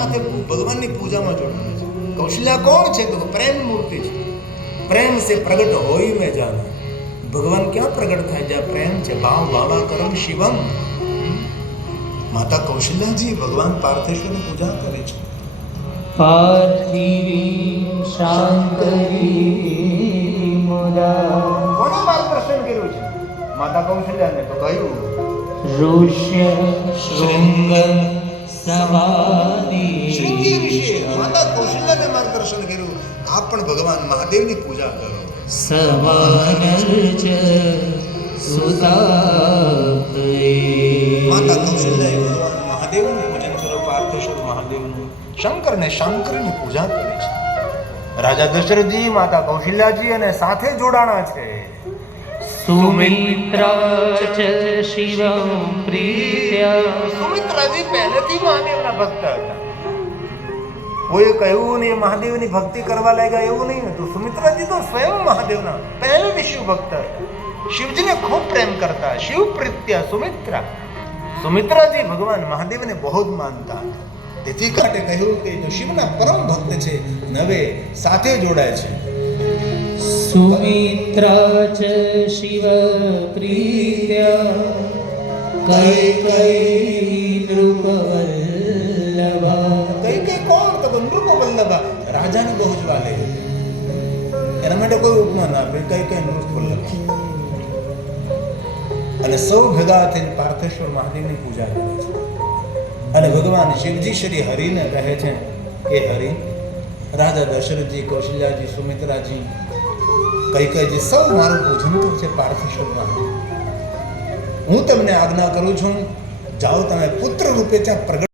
સાથે ભગવાનની પૂજામાં જોડાય છે. કૌશલ્યા કોણ છે? તો પ્રેમ મૂર્તિ છે. પ્રેમ સે પ્રગટ હોય મેં જાના ભગવાન ક્યાં પ્રગટ થાય? જ્યાં પ્રેમ છે. ભાવ ભાવા કરમ શિવમ. માતા કૌશલ્યાજી ભગવાન પાર્થેશ્વરની પૂજા કરે છે. પાર્થિવીં શાંકરી મુદા. કોણે માર્ગદર્શન કર્યું છે? માતા કૌશલ્યાને તો કહ્યું. ઋષ્ય શૃંગ સવાદી માતા કૌશલ્યાને માર્ગદર્શન કર્યું. આપ પણ ભગવાન મહાદેવની પૂજા કરો. માતા કૌશલ્યાએ ભગવાન મહાદેવનું પૂજન કરો પાર્થેશ્વર મહાદેવનું શંકરને શંકરની પૂજા કરે છે. રાજા દશરથજી માતા કૌશલ્યાજી અને સાથે જોડાણા છે. સુમિત્રા ચ શિવં પ્રીત્યા. સુમિત્રાજી પહેલેથી મહાદેવના ભક્ત હતા. કોઈ કહ્યું નહીં મહાદેવની ભક્તિ કરવા લાગ્યા એવું નહીં હતું સુમિત્રાજી તો સ્વયં મહાદેવના પહેલેથી શિવ ભક્ત. શિવજીને ખૂબ પ્રેમ કરતા, શિવ પ્રીત્ય સુમિત્રા. સુમિત્રાજી ભગવાન મહાદેવને બહુ જ માનતા. હતા તેથી કાટે કહ્યું કે જો શિવના પરમ ભક્ત છે નવે સાથે જોડાય છે. સુમિત્રા ચ શિવ પ્રીત્યા, કઈ કઈ નૃપવલ્લભા રાજાને બહુ જ વાલે એના માટે કોઈ ઉપમાન આપે, કઈ કઈ નૃત્ય લખી અને સૌ ભેગા થઈને પાર્થેશ્વર મહાદેવની પૂજા કરે છે. અને ભગવાન શિવજી શ્રી હરિને કહે છે કે, હરિ, રાજા દશરથજી, કૌશલ્યાજી, સુમિત્રાજી, કઈ કઈજી સૌ મારું પૂજન છે પાર્થેશ્વર મહાદેવ. હું તમને આજ્ઞા કરું છું, જાઓ તમે પુત્ર રૂપે ત્યાં પ્રગટ